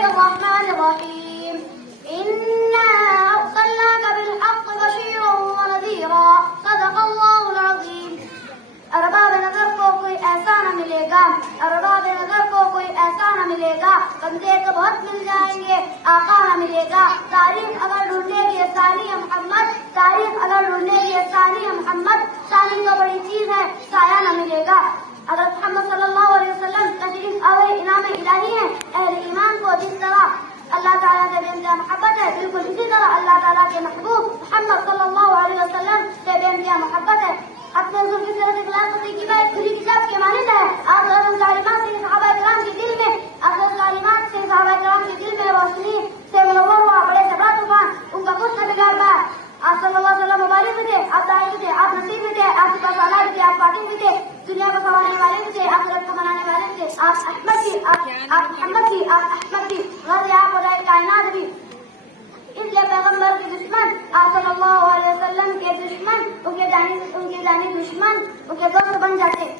الله الرحمن الرحيم إنا أرسلناك بالحق بشيرا ونذيرا صدق الله العظيم. ارباب نظر کو کوئی ایسا نہ ملے گا، ارباب نظر کو کوئی ایسا نہ ملے گا، بندے تو بہت مل جائیں گے، آقا نہ ملے گا. تاریخ اگر ڈھونڈنے کی ثانی محمد، تاریخ اگر ڈھونڈنے کی ثانی محمد، ثانی تو بڑی چیز ہے، سایہ نہ ملے گا. حضرت محمد صلی اللہ علیہ وسلم تشریف آور انعام الہی ہے. اہل ایمان کو جس طرح اللہ تعالیٰ سے بے انتہا محبت ہے، بالکل اسی طرح اللہ تعالیٰ کے محبوب محمد صلی اللہ علیہ وسلم سے بے انتہا محبت ہے. اپنے حضور کی سیرت خلافت کی بات کھلی کتاب کے مانند ہے. آپ رسول تعلیمات سے صحابہ کرام کے دل میں، آپ رسول تعلیمات سے صحابہ کرام کے دل میں روشنی سے منور ہوا. بڑے صبر طوفان ان کا کچھ نہ بگاڑ پایا. آپ صلی اللہ علیہ وسلم مبارک بھی تھے، آپ داعی بھی تھے، آپ نصیب بھی تھے، آپ سپاہ سالار بھی تھے، آپ فاتح بھی تھے، دنیا کو سنوارنے والے بھی تھے، آپ سرت کو بنانے والے بھی تھے. آپ احمد بھی، آپ محمد بھی، آپ احمد بھی، غرض آپ اور کائنات بھی. اس لیے پیغمبر کے دشمن، آپ صلی اللہ علیہ وسلم کے دشمن، ان کے جانی دشمن، ان کے دوست بن جاتے.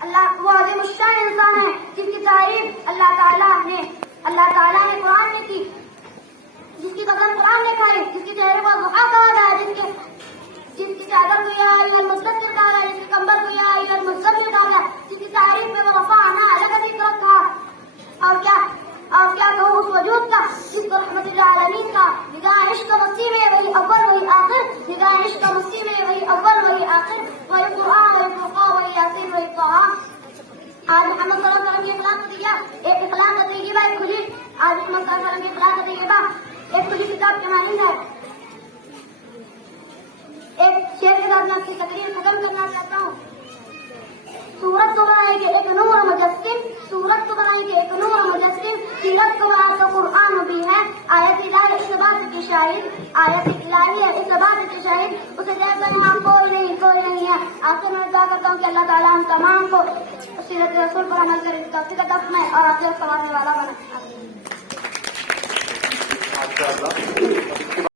اللہ وہ عظیم الشان انسان ہے جس کی تعریف اللہ تعالیٰ نے قرآن میں کی، جس کی قسم قرآن نے کھائی، جس کے چہرے کو ضحیٰ کہا گیا، جس کی چادر کو یا ایھا المدثر کہا گیا، جس کے کمبل کو یا ایھا المزمل کہا گیا، جس کی تعریف میں ورفعنا لک ذکرک کہا. اور کیا کہوں اس وجود کا جس کو رحمت العالمین کا نگاہ عشق مسیح میں وہی اول وہی آخر، نگاہ عشق مسیح میں وہی اول وہی آخر، وہی قرآن وہی فرقان وہی یاسین وہی طٰہٰ. آج محمد صلی اللہ علیہ وسلم کی اخلاق طیبہ ایک کھلی، آج محمد صلی اللہ علیہ وسلم کی اخلاق طیبہ ایک کھلی کتاب کے مانند ہے. ایک شعر کے ساتھ میں اپنی تقریر ختم کرنا چاہتا ہوں. سورت کو بنائیں گے ایک نور مجسم، سورت کو بنائیں گے ایک نور مجسم، سیرت کو بنا تو قرآن بھی ہے. آیت الہی اس بات کی شاہد، آیت الہی ہے اس بات کی شاہد، اسے جیسا یہاں کوئی نہیں ہے. آخر میں دعا کرتا ہوں کہ اللہ تعالیٰ ہم تمام کو سیرت رسول پر عمل کرنے کی توفیق عطا فرمائے اور آخرت سنوارنے والا بنائے.